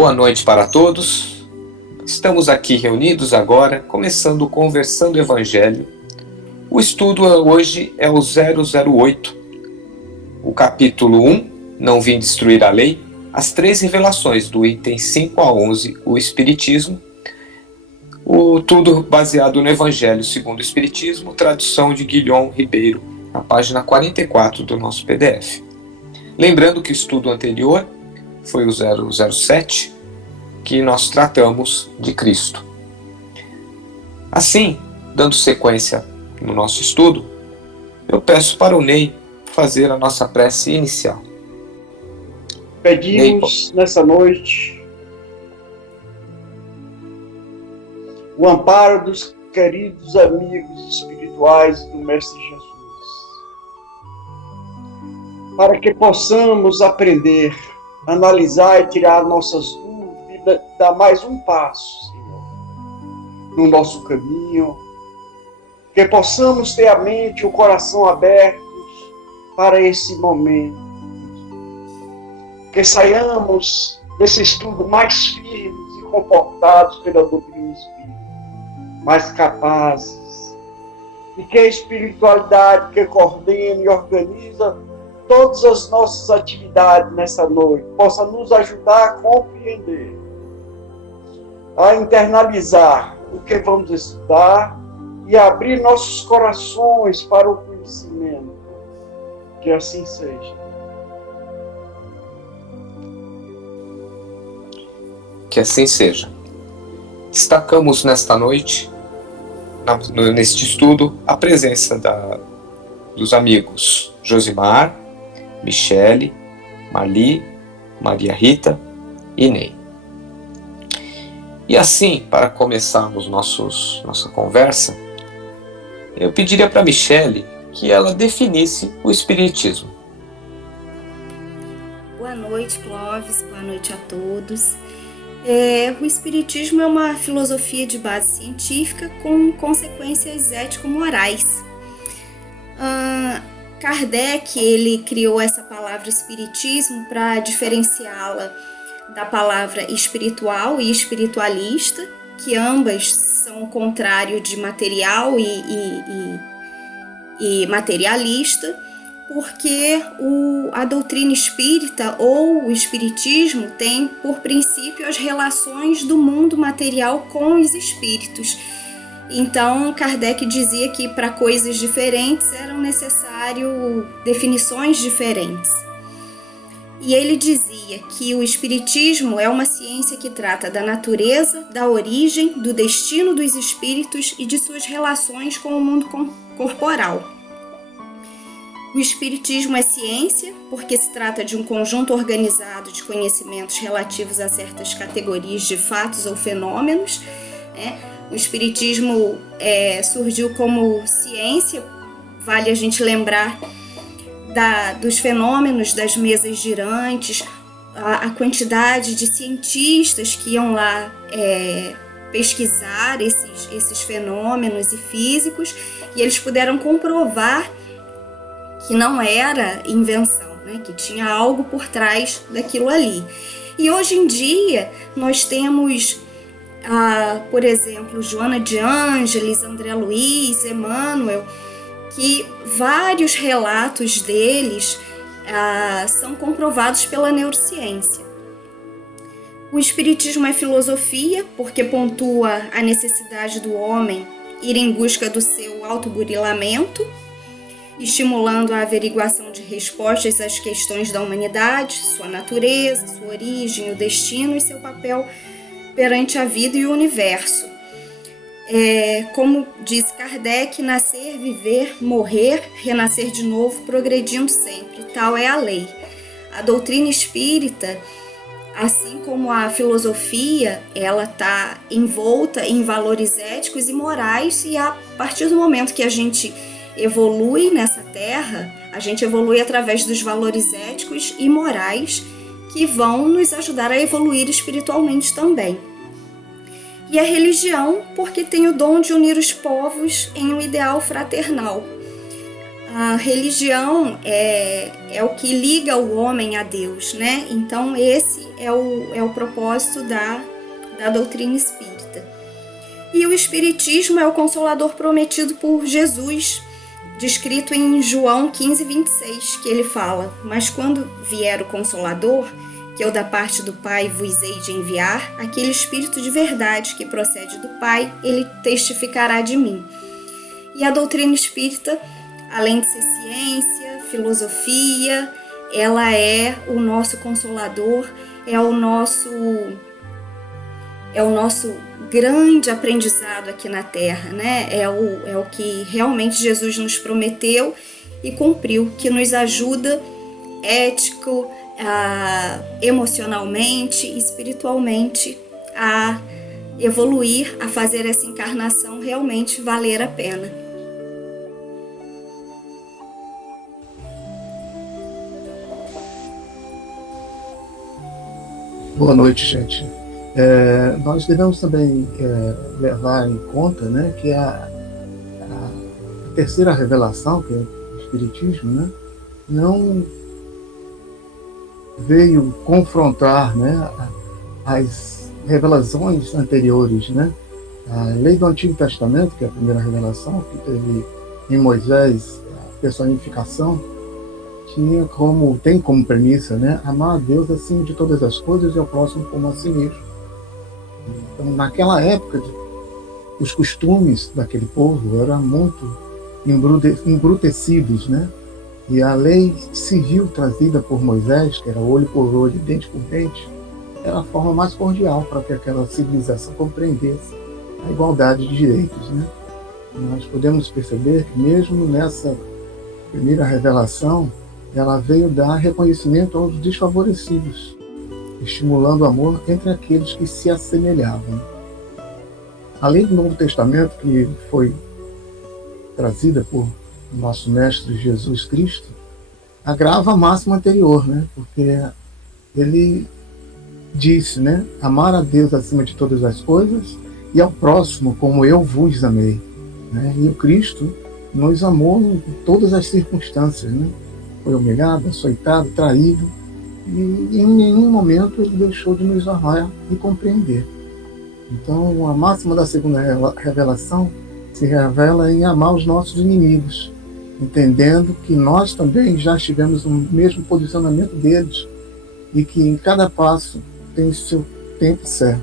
Boa noite para todos. Estamos aqui reunidos agora, começando o Conversando Evangelho. O estudo hoje é o 008, o capítulo 1, Não Vim Destruir a Lei, as 3 revelações do item 5 a 11, o Espiritismo, tudo baseado no Evangelho segundo o Espiritismo, tradução de Guilhom Ribeiro, na página 44 do nosso PDF. Lembrando que o estudo anterior foi o 007, que nós tratamos de Cristo. Assim, dando sequência no nosso estudo, eu peço para o Ney fazer a nossa prece inicial. Pedimos nessa noite o amparo dos queridos amigos espirituais do Mestre Jesus, para que possamos aprender, analisar e tirar nossas dúvidas, dar mais um passo, Senhor, no nosso caminho, que possamos ter a mente e o coração abertos para esse momento, que saiamos desse estudo mais firmes e confortados pela doutrina espírita, mais capazes, e que a espiritualidade que coordena e organiza todas as nossas atividades nessa noite possa nos ajudar a compreender, a internalizar o que vamos estudar e abrir nossos corações para o conhecimento. Que assim seja. Que assim seja. Destacamos nesta noite, neste estudo, a presença dos amigos Josimar, Michele, Marli, Maria Rita e Ney. E assim, para começarmos nossa conversa, eu pediria para Michele que ela definisse o Espiritismo. Boa noite, Clóvis. Boa noite a todos. O Espiritismo é uma filosofia de base científica com consequências ético-morais. Kardec ele criou essa palavra espiritismo para diferenciá-la da palavra espiritual e espiritualista, que ambas são o contrário de material e materialista, porque a doutrina espírita ou o espiritismo tem por princípio as relações do mundo material com os espíritos. Então, Kardec dizia que para coisas diferentes eram necessárias definições diferentes. E ele dizia que o espiritismo é uma ciência que trata da natureza, da origem, do destino dos espíritos e de suas relações com o mundo corporal. O espiritismo é ciência porque se trata de um conjunto organizado de conhecimentos relativos a certas categorias de fatos ou fenômenos, né? O espiritismo surgiu como ciência, vale a gente lembrar dos fenômenos das mesas girantes, a quantidade de cientistas que iam lá pesquisar esses fenômenos e físicos, e eles puderam comprovar que não era invenção, né? Que tinha algo por trás daquilo ali. E hoje em dia nós temos por exemplo, Joana de Ângeles, André Luiz, Emmanuel, que vários relatos deles são comprovados pela neurociência. O Espiritismo é filosofia porque pontua a necessidade do homem ir em busca do seu autoburilamento, estimulando a averiguação de respostas às questões da humanidade, sua natureza, sua origem, o destino e seu papel perante a vida e o universo. Como diz Kardec, nascer, viver, morrer, renascer de novo, progredindo sempre. Tal é a lei. A doutrina espírita, assim como a filosofia, ela está envolta em valores éticos e morais, e a partir do momento que a gente evolui nessa terra, a gente evolui através dos valores éticos e morais que vão nos ajudar a evoluir espiritualmente também. E a religião, porque tem o dom de unir os povos em um ideal fraternal. A religião é o que liga o homem a Deus, né? Então esse é o propósito da doutrina espírita. E o Espiritismo é o Consolador prometido por Jesus, descrito em João 15:26, que ele fala: mas quando vier o Consolador, que eu da parte do Pai vos hei de enviar, aquele Espírito de verdade que procede do Pai, ele testificará de mim. E a doutrina espírita, além de ser ciência, filosofia, ela é o nosso Consolador, é o nosso grande aprendizado aqui na Terra, né? É o que realmente Jesus nos prometeu e cumpriu, que nos ajuda ético, emocionalmente, espiritualmente a evoluir, a fazer essa encarnação realmente valer a pena. Boa noite, gente. Nós devemos também levar em conta, né, que a terceira revelação, que é o Espiritismo, né, não veio confrontar, né, as revelações anteriores, né? A lei do Antigo Testamento, que é a primeira revelação, que teve em Moisés a personificação, tem como premissa, né, amar a Deus acima de todas as coisas e ao próximo como a si mesmo. Então, naquela época, os costumes daquele povo eram muito embrutecidos, né? E a lei civil trazida por Moisés, que era olho por olho, dente por dente, era a forma mais cordial para que aquela civilização compreendesse a igualdade de direitos, né? Nós podemos perceber que mesmo nessa primeira revelação, ela veio dar reconhecimento aos desfavorecidos, estimulando o amor entre aqueles que se assemelhavam. A lei do Novo Testamento, que foi trazida por nosso Mestre Jesus Cristo, agrava a máxima anterior, né? Porque ele disse, né, amar a Deus acima de todas as coisas e ao próximo como eu vos amei, né? E o Cristo nos amou em todas as circunstâncias, né? Foi humilhado, açoitado, traído, e em nenhum momento ele deixou de nos amar e compreender. Então, a máxima da segunda revelação se revela em amar os nossos inimigos, entendendo que nós também já estivemos no mesmo posicionamento deles e que em cada passo tem o seu tempo certo,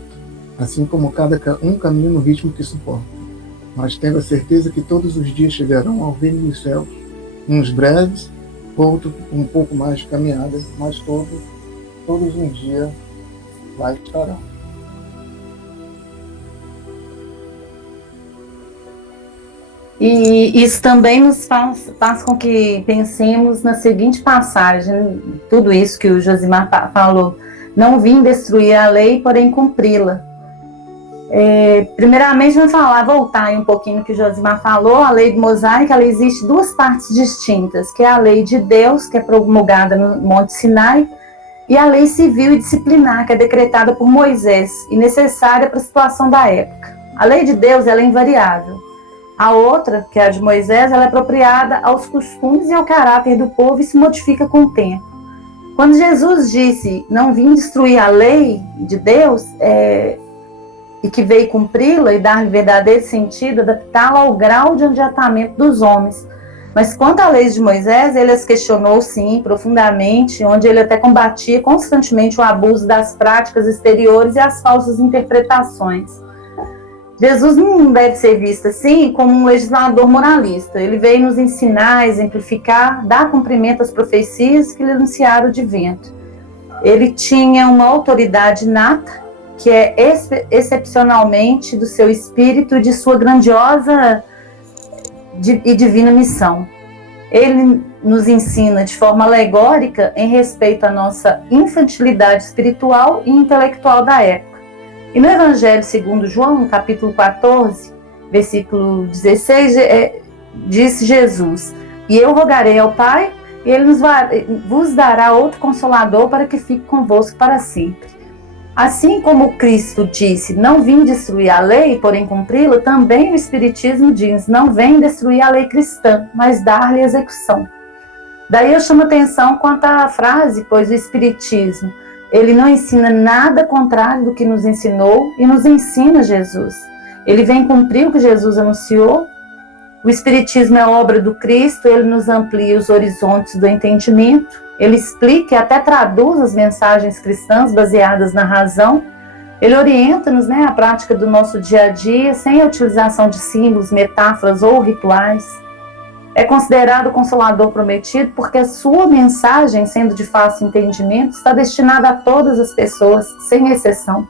assim como cada um caminha no ritmo que suporta. Mas tendo a certeza que todos os dias chegarão ao reino dos céus, uns breves, outros um pouco mais de caminhada, mas todos um dia lá estarão. E isso também nos faz com que pensemos na seguinte passagem, tudo isso que o Josimar falou: não vim destruir a lei, porém cumpri-la. Primeiramente, vamos voltar um pouquinho no que o Josimar falou. A lei mosaica, ela existe duas partes distintas, que é a lei de Deus, que é promulgada no Monte Sinai, e a lei civil e disciplinar, que é decretada por Moisés e necessária para a situação da época. A lei de Deus, ela é invariável. A outra, que é a de Moisés, ela é apropriada aos costumes e ao caráter do povo e se modifica com o tempo. Quando Jesus disse, não vim destruir a lei de Deus, e que veio cumpri-la e dar verdadeiro sentido, adaptá-la ao grau de adiantamento dos homens. Mas quanto à lei de Moisés, ele as questionou, sim, profundamente, onde ele até combatia constantemente o abuso das práticas exteriores e as falsas interpretações. Jesus não deve ser visto assim como um legislador moralista. Ele veio nos ensinar, exemplificar, dar cumprimento às profecias que lhe anunciaram o advento. Ele tinha uma autoridade nata, que é excepcionalmente do seu espírito e de sua grandiosa e divina missão. Ele nos ensina de forma alegórica em respeito à nossa infantilidade espiritual e intelectual da época. E no Evangelho segundo João, no capítulo 14, versículo 16, disse Jesus: e eu rogarei ao Pai, e ele vos dará outro Consolador para que fique convosco para sempre. Assim como Cristo disse, não vim destruir a lei, porém cumpri-la, também o Espiritismo diz, não vem destruir a lei cristã, mas dar-lhe execução. Daí eu chamo atenção quanto à frase, pois o Espiritismo Ele não ensina nada contrário do que nos ensinou e nos ensina Jesus. Ele vem cumprir o que Jesus anunciou. O Espiritismo é obra do Cristo, ele nos amplia os horizontes do entendimento, ele explica e até traduz as mensagens cristãs baseadas na razão. Ele orienta-nos, a prática do nosso dia a dia, sem a utilização de símbolos, metáforas ou rituais. É considerado o Consolador prometido porque a sua mensagem, sendo de fácil entendimento, está destinada a todas as pessoas, sem exceção.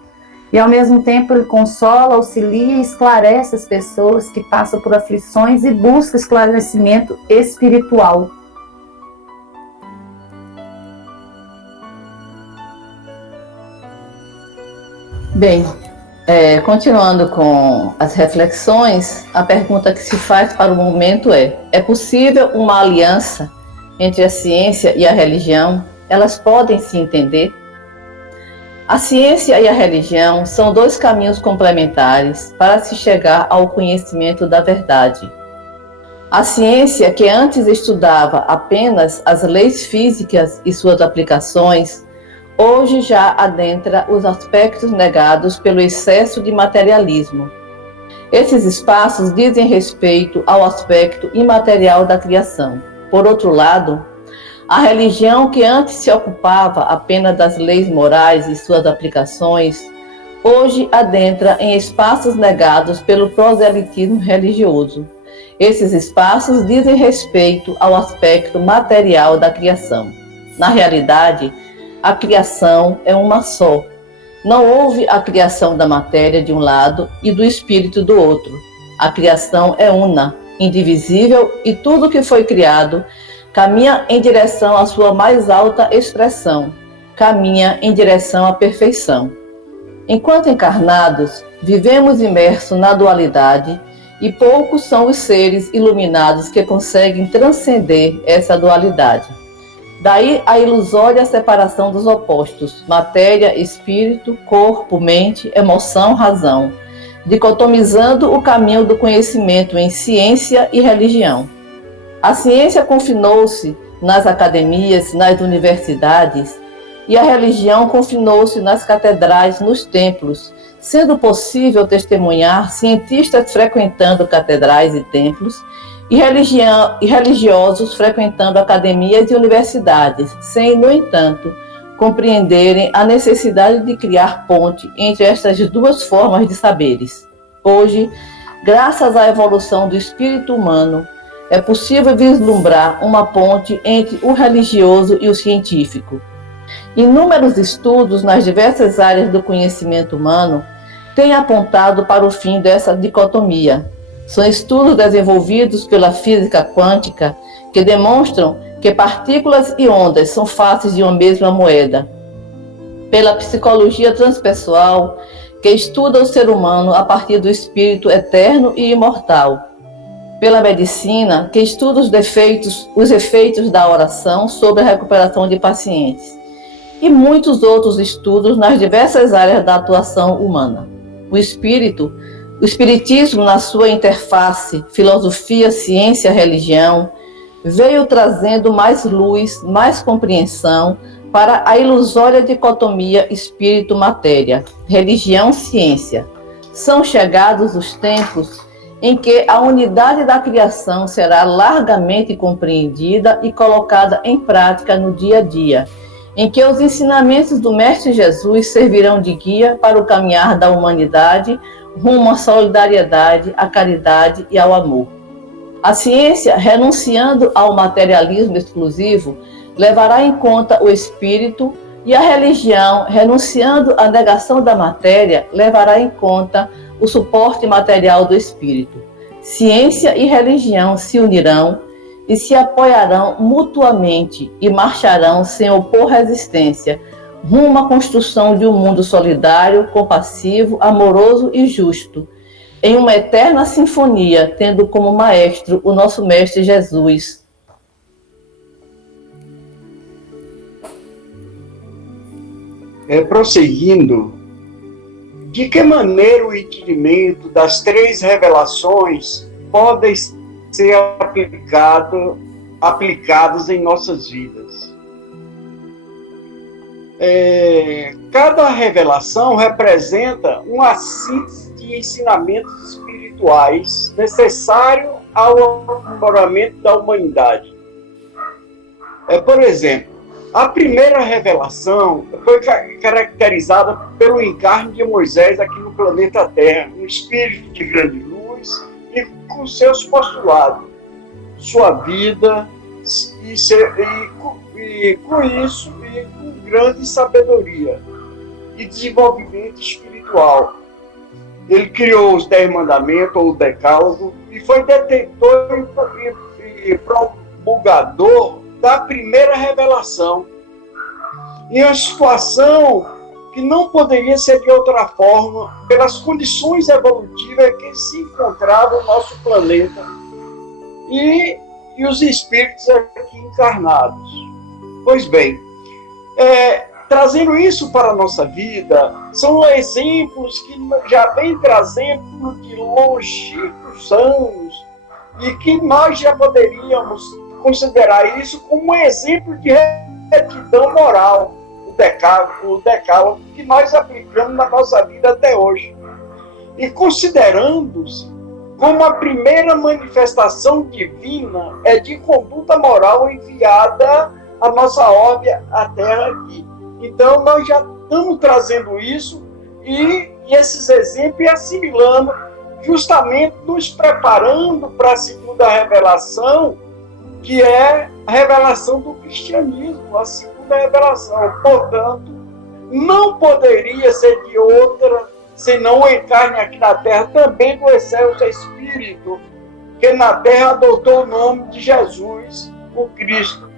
E ao mesmo tempo ele consola, auxilia e esclarece as pessoas que passam por aflições e busca esclarecimento espiritual. Bem, continuando com as reflexões, a pergunta que se faz para o momento é possível uma aliança entre a ciência e a religião? Elas podem se entender? A ciência e a religião são dois caminhos complementares para se chegar ao conhecimento da verdade. A ciência, que antes estudava apenas as leis físicas e suas aplicações, hoje já adentra os aspectos negados pelo excesso de materialismo. Esses espaços dizem respeito ao aspecto imaterial da criação. Por outro lado, a religião, que antes se ocupava apenas das leis morais e suas aplicações, hoje adentra em espaços negados pelo proselitismo religioso. Esses espaços dizem respeito ao aspecto material da criação. Na realidade, a criação é uma só. Não houve a criação da matéria de um lado e do espírito do outro. A criação é una, indivisível, e tudo que foi criado caminha em direção à sua mais alta expressão, caminha em direção à perfeição. Enquanto encarnados, vivemos imersos na dualidade e poucos são os seres iluminados que conseguem transcender essa dualidade. Daí a ilusória separação dos opostos, matéria, espírito, corpo, mente, emoção, razão, dicotomizando o caminho do conhecimento em ciência e religião. A ciência confinou-se nas academias, nas universidades, e a religião confinou-se nas catedrais, nos templos, sendo possível testemunhar cientistas frequentando catedrais e templos, e religiosos frequentando academias e universidades, sem, no entanto, compreenderem a necessidade de criar ponte entre estas duas formas de saberes. Hoje, graças à evolução do espírito humano, é possível vislumbrar uma ponte entre o religioso e o científico. Inúmeros estudos nas diversas áreas do conhecimento humano têm apontado para o fim dessa dicotomia. São estudos desenvolvidos pela física quântica que demonstram que partículas e ondas são faces de uma mesma moeda. Pela psicologia transpessoal, que estuda o ser humano a partir do espírito eterno e imortal. Pela medicina, que estuda os efeitos da oração sobre a recuperação de pacientes. E muitos outros estudos nas diversas áreas da atuação humana. O espiritismo, na sua interface filosofia, ciência, religião, veio trazendo mais luz, mais compreensão para a ilusória dicotomia espírito-matéria, religião-ciência. São chegados os tempos em que a unidade da criação será largamente compreendida e colocada em prática no dia a dia, em que os ensinamentos do Mestre Jesus servirão de guia para o caminhar da humanidade rumo à solidariedade, à caridade e ao amor. A ciência, renunciando ao materialismo exclusivo, levará em conta o espírito, e a religião, renunciando à negação da matéria, levará em conta o suporte material do espírito. Ciência e religião se unirão e se apoiarão mutuamente e marcharão sem opor resistência, rumo à construção de um mundo solidário, compassivo, amoroso e justo, em uma eterna sinfonia, tendo como maestro o nosso Mestre Jesus. Prosseguindo, de que maneira o entendimento das três revelações podem ser aplicados em nossas vidas? Cada revelação representa uma síntese de ensinamentos espirituais necessário ao aprimoramento da humanidade. Por exemplo, a primeira revelação foi caracterizada pelo encarne de Moisés aqui no planeta Terra, um espírito de grande luz e com seus postulados, sua vida e com isso e com grande sabedoria e desenvolvimento espiritual. Ele criou os 10 mandamentos, ou o decálogo, e foi detentor e promulgador da primeira revelação, em uma situação que não poderia ser de outra forma, pelas condições evolutivas que se encontrava o nosso planeta e os espíritos aqui encarnados. Pois bem, trazendo isso para a nossa vida, são exemplos que já vem trazendo de longínquos anos e que nós já poderíamos considerar isso como um exemplo de retidão moral, o decálogo que nós aplicamos na nossa vida até hoje. E considerando-se como a primeira manifestação divina de conduta moral enviada à nossa órbita, a Terra aqui. Então, nós já estamos trazendo isso e esses exemplos e assimilando, justamente nos preparando para a segunda revelação, que é a revelação do cristianismo, a segunda revelação. Portanto, não poderia ser de outra, senão o encarne aqui na Terra também do excelso Espírito, que na Terra adotou o nome de Jesus, o Cristo,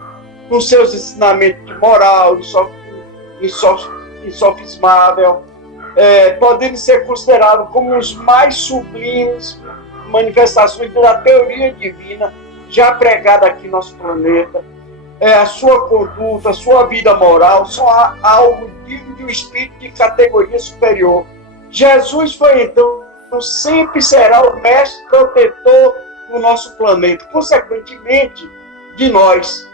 com seus ensinamentos de moral, insofismável, podendo ser considerados como os mais sublimes manifestações da teoria divina já pregada aqui no nosso planeta. A sua conduta, a sua vida moral são algo digno de um espírito de categoria superior. Jesus foi, então, sempre será o mestre protetor do nosso planeta, consequentemente, de nós.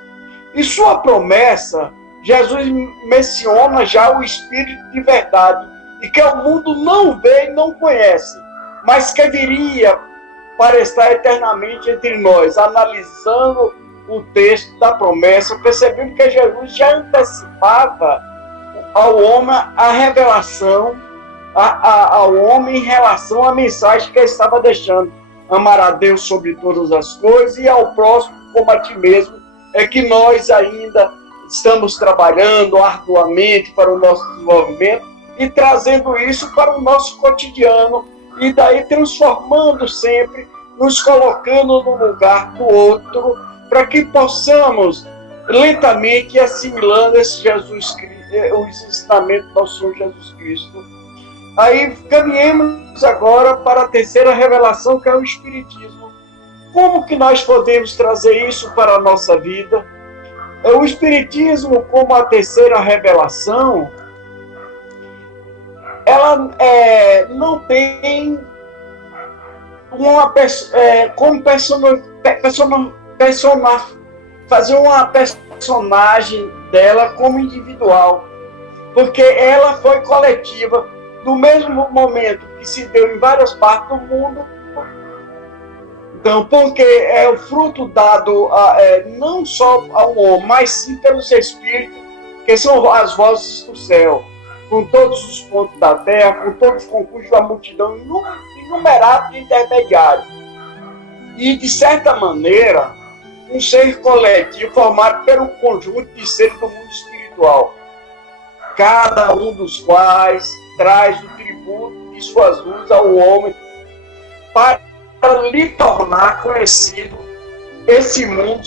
E sua promessa, Jesus menciona já o Espírito de verdade, e que o mundo não vê e não conhece, mas que viria para estar eternamente entre nós. Analisando o texto da promessa, percebendo que Jesus já antecipava ao homem a revelação, ao homem em relação à mensagem que ele estava deixando. Amar a Deus sobre todas as coisas e ao próximo como a ti mesmo. É que nós ainda estamos trabalhando arduamente para o nosso desenvolvimento e trazendo isso para o nosso cotidiano e daí transformando sempre, nos colocando no lugar do outro, para que possamos lentamente ir assimilando esse Jesus Cristo, os ensinamentos do nosso Senhor Jesus Cristo. Aí caminhemos agora para a terceira revelação, que é o Espiritismo. Como que nós podemos trazer isso para a nossa vida? O Espiritismo, como a terceira revelação, ela não tem como fazer uma personagem dela como individual, porque ela foi coletiva, no mesmo momento que se deu em várias partes do mundo. Então, porque é o fruto dado não só ao homem, mas sim pelos espíritos, que são as vozes do céu, com todos os pontos da terra, com todos os concursos da multidão inumerável de intermediários. E, de certa maneira, um ser coletivo formado pelo conjunto de seres do mundo espiritual, cada um dos quais traz o tributo de suas luzes ao homem para lhe tornar conhecido esse mundo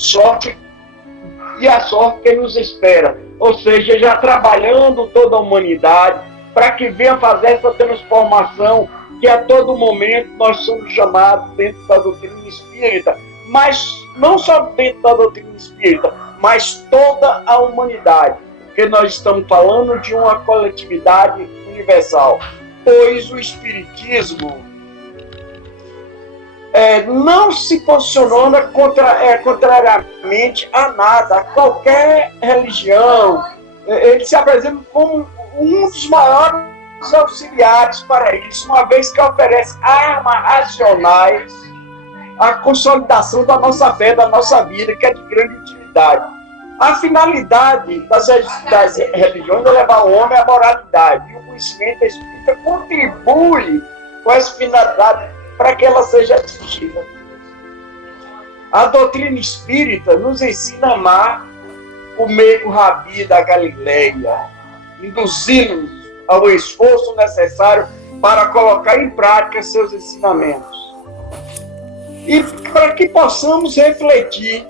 e a sorte que nos espera. Ou seja, já trabalhando toda a humanidade para que venha fazer essa transformação que a todo momento nós somos chamados dentro da doutrina espírita, mas não só dentro da doutrina espírita, mas toda a humanidade, porque nós estamos falando de uma coletividade universal, pois o Espiritismo não se posiciona contrariamente a nada, a qualquer religião, ele se apresenta como um dos maiores auxiliares para isso, uma vez que oferece armas racionais à consolidação da nossa fé, da nossa vida, que é de grande utilidade. A finalidade das religiões é levar o homem à moralidade, e o conhecimento espírita contribui com essa finalidade para que ela seja atingida. A doutrina espírita nos ensina a amar o meigo Rabi da Galileia, induzindo-nos ao esforço necessário para colocar em prática seus ensinamentos. E para que possamos refletir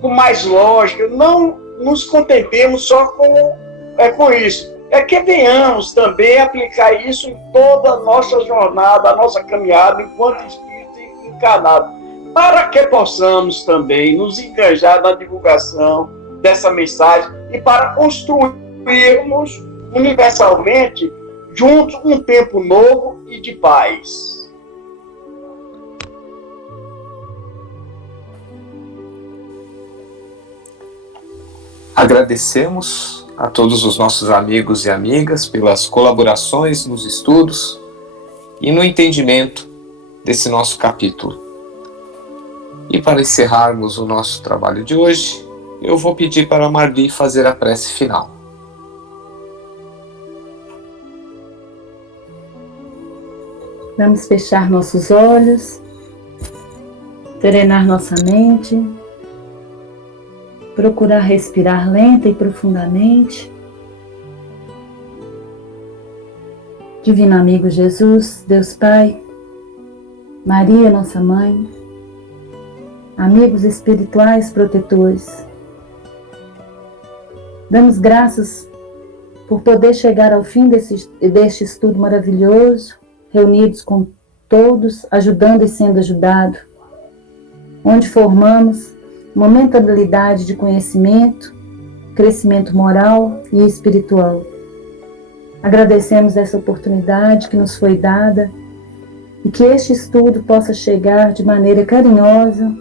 com mais lógica, não nos contentemos só com isso. É que venhamos também aplicar isso em toda a nossa jornada, a nossa caminhada enquanto espírito encarnado, para que possamos também nos engajar na divulgação dessa mensagem e para construirmos universalmente juntos um tempo novo e de paz. Agradecemos a todos os nossos amigos e amigas pelas colaborações nos estudos e no entendimento desse nosso capítulo. E para encerrarmos o nosso trabalho de hoje, eu vou pedir para a Marli fazer a prece final. Vamos fechar nossos olhos, serenar nossa mente, procurar respirar lenta e profundamente. Divino amigo Jesus, Deus Pai, Maria, nossa mãe, amigos espirituais protetores, damos graças por poder chegar ao fim deste estudo maravilhoso, reunidos com todos, ajudando e sendo ajudado, onde formamos uma mentalidade de conhecimento, crescimento moral e espiritual. Agradecemos essa oportunidade que nos foi dada e que este estudo possa chegar de maneira carinhosa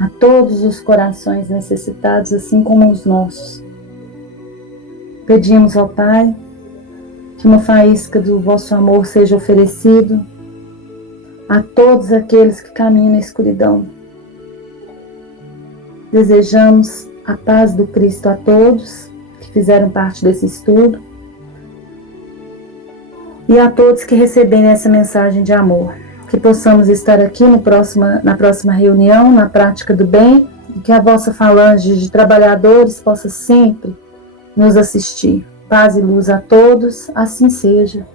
a todos os corações necessitados, assim como os nossos. Pedimos ao Pai que uma faísca do vosso amor seja oferecido a todos aqueles que caminham na escuridão. Desejamos a paz do Cristo a todos que fizeram parte desse estudo e a todos que receberem essa mensagem de amor. Que possamos estar aqui na próxima reunião, na prática do bem, e que a vossa falange de trabalhadores possa sempre nos assistir. Paz e luz a todos, assim seja.